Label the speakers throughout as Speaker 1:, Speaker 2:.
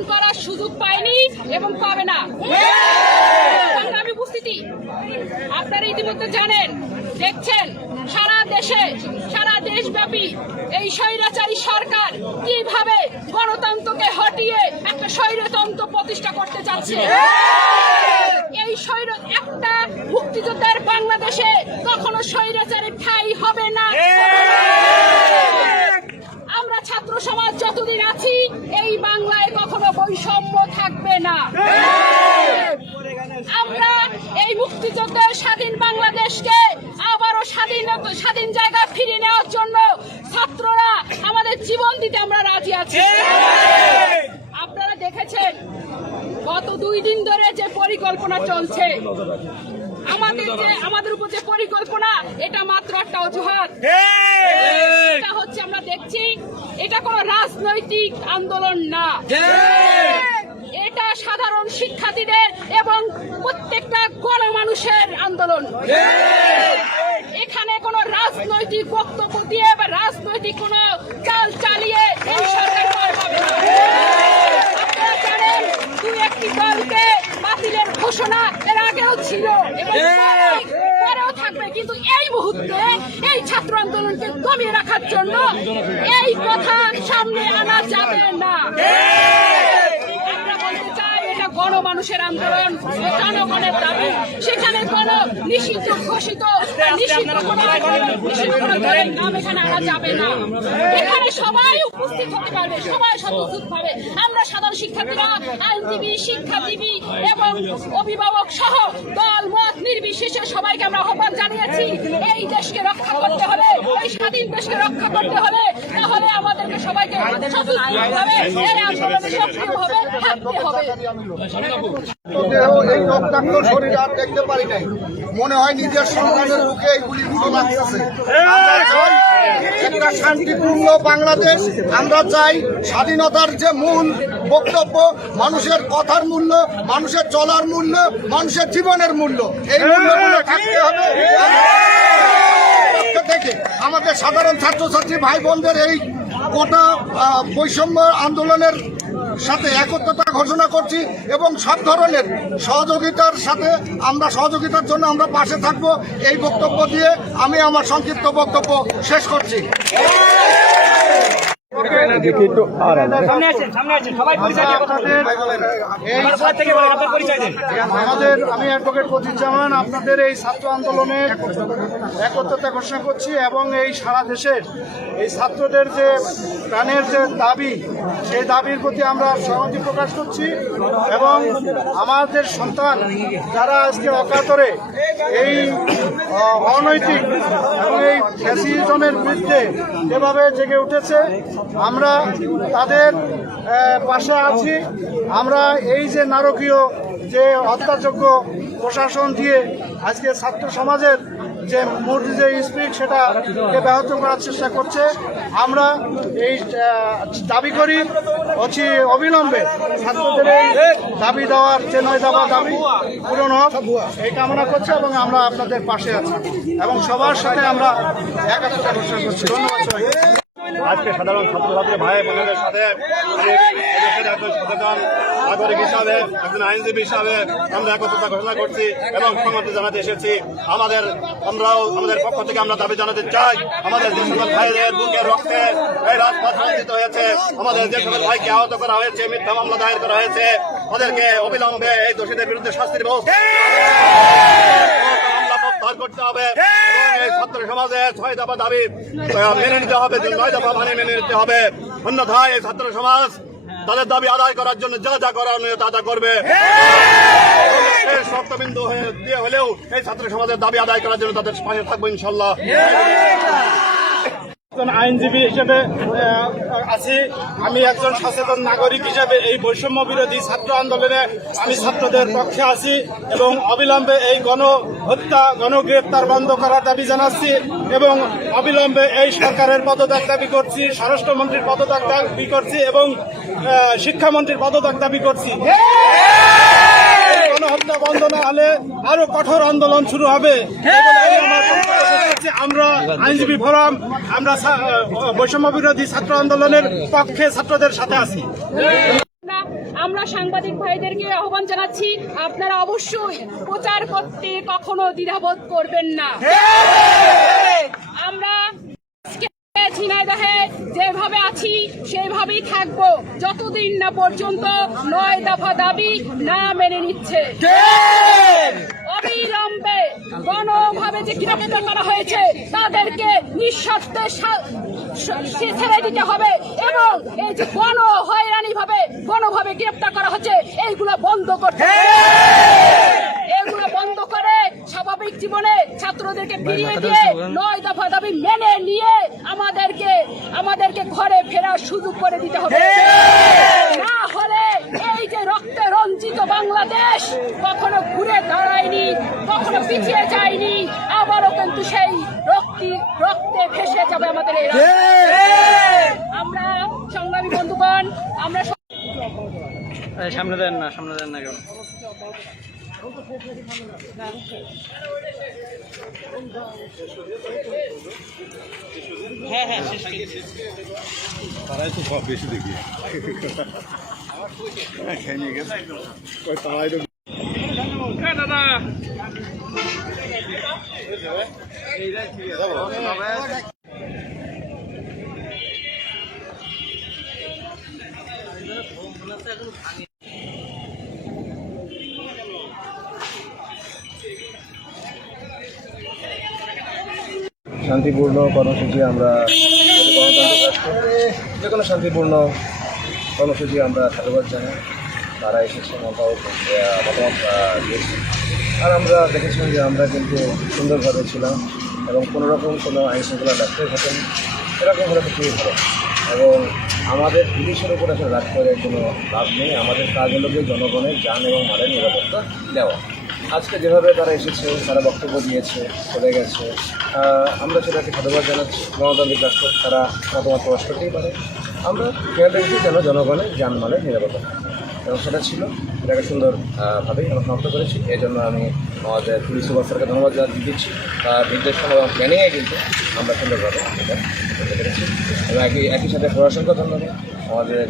Speaker 1: আন্দোলন করার সুযোগ পায়নি এবং পাবে না। সংগ্রামী উপস্থিতি। আপনারা ইতিমধ্যে জানেন, দেখছেন, সারা দেশে, সারা দেশব্যাপী এই স্বৈরাচারী সরকার কীভাবে গণতন্ত্রকে হটিয়ে একটা স্বৈরতন্ত্র প্রতিষ্ঠা করতে চাচ্ছে এই স্বৈর, একটা মুক্তিযোদ্ধার বাংলাদেশে কখনো স্বৈরাচারের ঠাই হবে না। ছাত্র সমাজ যতদিন আছি এই বাংলায় কখনো বৈষম্য থাকবে না। আমরা এই মুক্তিযুদ্ধের স্বাধীন বাংলাদেশকে আবারও স্বাধীন স্বাধীন জায়গা ফিরিয়ে নেওয়ার জন্য ছাত্ররা আমাদের জীবন দিতে আমরা রাজি আছি। আপনারা দেখেছেন গত দুই দিন ধরে যে পরিকল্পনা চলছে। আমাদের যে আমাদের উপর যে পরিকল্পনা এটা মাত্র একটা অজুহাত এটা হচ্ছে আমরা দেখছি এটা কোনো রাজনৈতিক আন্দোলন না। এটা সাধারণ শিক্ষার্থীদের এবং প্রত্যেকটা গণ মানুষের আন্দোলন এখানে কোনো রাজনৈতিক বক্তব্য দিয়ে বা রাজনৈতিক কোনো চাল চালিয়ে এই সরকার পার পাবে না আপনারা জানেন দুই একটি দলকে বাতিলের ঘোষণা এর আগেও ছিল এবং পরে- পরেও থাকবে কিন্তু এই মুহূর্তে এই ছাত্র আন্দোলনকে রাখার জন্য এই কথা সামনে আনা যাবে না। গণমানুষের আন্দোলন, জনগণের দাবি। সেখানে কোন নিষিদ্ধ ঘোষিত কোনো এখানে সবাই আমরা সাধারণ শিক্ষার্থীরা এবং অভিভাবক সহ দল, মত নির্বিশেষে সবাইকে আমরা আহ্বান জানিয়েছি, এই দেশকে রক্ষা করতে স্বাধীন দেশকে রক্ষা করতে তাহলে আমাদেরকে সবাইকে এই
Speaker 2: রক্তাক্ত শরীর আর দেখতে পারি নাই। মনে হয় নিজের সন্তানের মুখে এই একটা শান্তিপূর্ণ বাংলাদেশ, আমরা চাই স্বাধীনতার যে মূল বক্তব্য, মানুষের কথার মূল্য, মানুষের চলার মূল্য, মানুষের জীবনের মূল্য। এই মূল্যগুলো থাকতে হবে পক্ষ থেকে আমাদের সাধারণ ছাত্রছাত্রী ভাই বোনদের এই কোটা বৈষম্য আন্দোলনের সাথে একত্রতা ঘোষণা করছি এবং সব ধরনের সহযোগিতার সাথে আমরা, সহযোগিতার জন্য আমরা পাশে থাকব। এই বক্তব্য দিয়ে আমি আমার সংক্ষিপ্ত বক্তব্য শেষ করছি।
Speaker 3: সামনে আসেন সামনে আসেন সবাই পরিচয় দিয়ে কথা বলুন। আপনারা থেকে বলেন আপনার পরিচয় দেন
Speaker 2: আমাদের আমি অ্যাডভোকেট মজিজ্জামান আপনাদের এই ছাত্র আন্দোলনের একত্রতা ঘোষণা করছি এবং এই সারা দেশের এই ছাত্রদের যে প্রাণের যে দাবি সেই দাবির প্রতি আমরা সহমতি প্রকাশ করছি এবং আমাদের সন্তান যারা আজকে অকাতরে এই অনৈতিক এবং এই ফ্যাসিজমের বিরুদ্ধে যেভাবে জেগে উঠেছে আমরা তাদের পাশে আছি। আমরা এই যে নারকীয় যে হত্যাযোগ্য প্রশাসন দিয়ে আজকে ছাত্র সমাজের যে মূল যে স্পিরিট সেটাকে ব্যাহত করার চেষ্টা করছে। আমরা এই দাবি করি, অতি অবিলম্বে ছাত্রদের এই দাবি দেওয়ার যে নয় দফা দাবি পূরণ হোক, এই কামনা করছে এবং আমরা আপনাদের পাশে আছি। এবং সবার সাথে আমরা একাত্মতা ঘোষণা করছি। ধন্যবাদ
Speaker 4: আজকে সাধারণ ছাত্রছাত্রী, ভাই বোনদের সাথে নাগরিক হিসাবে, একজন আইনজীবী হিসাবে আমরা একত্রতা ঘোষণা করছি এবং সংহতি জানাতে এসেছি। আমাদের আমরাও, আমাদের পক্ষ থেকে আমরা দাবি জানাতে চাই, আমাদের ভাইদের বুকের রক্তে এই রাজপথ রঞ্জিত হয়েছে, আমাদের যে সকল ভাইকে আহত করা হয়েছে, মিথ্যা মামলা দায়ের করা হয়েছে, ওদেরকে অবিলম্বে এই দোষীদের বিরুদ্ধে শাস্তির ব্যবস্থা প্রত্যাহার করতে হবে। এই ছাত্র সমাজের ছয় দফা দাবি মেনে নিতে হবে যে নয় দফা মানে মেনে নিতে হবে। অন্যথায় এই ছাত্র সমাজ তাদের দাবি আদায় করার জন্য যা যা করণীয় তা তা করবে। শক্তবিন্দু শর্তবিন্দু হয়ে দিয়ে হলেও এই ছাত্র সমাজের দাবি আদায় করার জন্য তাদের পাশে থাকব ইনশাল্লাহ।
Speaker 5: একজন আইনজীবী হিসেবে আছি। আমি একজন সচেতন নাগরিক হিসেবে এই বৈষম্য বিরোধী ছাত্র আন্দোলনে আমি ছাত্রদের পক্ষে আছি এবং অবিলম্বে এই গণ হত্যা গণগ্রেপ্তার বন্ধ করার দাবি জানাচ্ছি এবং অবিলম্বে এই সরকারের পদত্যাগ দাবি করছি, স্বরাষ্ট্রমন্ত্রীর পদত্যাগ দাবি করছি এবং শিক্ষামন্ত্রীর পদত্যাগ দাবি করছি। গণহত্যা বন্ধ না হলে আরও কঠোর আন্দোলন শুরু হবে। আমার আইনজীবী ফোরাম, আমরা বৈষম্য বিরোধী ছাত্র আন্দোলনের পক্ষে ছাত্রদের সাথে আছি।
Speaker 1: আমরা সাংবাদিক ভাইদেরকে আহ্বান জানাচ্ছি, আপনারা অবশ্যই প্রচার করতে কখনো দ্বিধাবোধ করবেন না। আমরা ঝিনাইদহে যেভাবে আছি, সেভাবেই থাকব। যতদিন না পর্যন্ত নয় দফা দাবি না মেনে নিচ্ছে। অবিলম্বে গণভাবে যে গ্রেপ্তার করা হয়েছে তাদেরকে নিঃশর্তে সা- ছেড়ে দিতে হবে এবং এই যে গণ হয়রানি ভাবে গণভাবে গ্রেপ্তার করা হচ্ছে এইগুলো বন্ধ করতে। এগুলো বন্ধ করে স্বাভাবিক জীবনে ছাত্রদেরকে ফিরিয়ে দিয়ে নয় দফা দাবি মেনে নিয়ে আমাদেরকে আমাদেরকে ঘরে ফেরার সুযোগ করে দিতে হবে না হলে এই যে রক্তে রঞ্জিত বাংলাদেশ কখনো ঘুরে দাঁড়ায়নি কখনো পিছিয়ে যায়নি আবারও কিন্তু সেই রক্তি ভেসে যাবে আমাদের এই। আমরা সংগ্রামী বন্ধুগণ আমরা
Speaker 3: সামনে দেন না সামনে দেন না কেউ।
Speaker 4: তারাই তো সব বেশি দেখি। খেয়ে নিয়ে গেছে। তারাই তো
Speaker 6: শান্তিপূর্ণ কর্মসূচি আমরা যে কোনো শান্তিপূর্ণ কর্মসূচি আমরা সাধুবাদ জানাই। তারা এসেছে মতামত মতামত দিয়েছে আর আমরা দেখেছিলাম যে আমরা কিন্তু সুন্দরভাবে ছিলাম এবং কোনো রকম কোনো আইন শৃঙ্খলা রাখতে ঘটেন এরকম হলে তো খুবই ভালো। এবং আমাদের পুলিশের উপর আসলে রাগ করে কোনো লাভ নেই। আমাদের কাজ হলো যে জনগণের যান এবং মালের নিরাপত্তা দেওয়া আজকে যেভাবে তারা এসেছে, তারা বক্তব্য দিয়েছে, চলে গেছে আমরা সেটাকে সাধুবাদ জানাচ্ছি। গণতান্ত্রিক রাষ্ট্র তারা মতামত প্রকাশ করতেই পারে। আমরা খেয়াল রেখেছি যেন জনগণের যান যানমালের নিরাপত্তা। এবং সেটা ছিল। এটাকে সুন্দরভাবেই আমরা সমাপ্ত করেছি। এই জন্য আমি আমাদের পুলিশ সুপারকে ধন্যবাদ জানা- দিচ্ছি। তার নির্দেশনা এবং প্ল্যানিংয়ে কিন্তু আমরা সুন্দরভাবে এটা করতে পেরেছি। এবং একই একই সাথে প্রশাসনকে ধন্যবাদ। আমাদের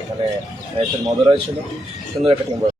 Speaker 6: এখানে ম্যাচের মদরাই ছিল। সুন্দর একটা টিম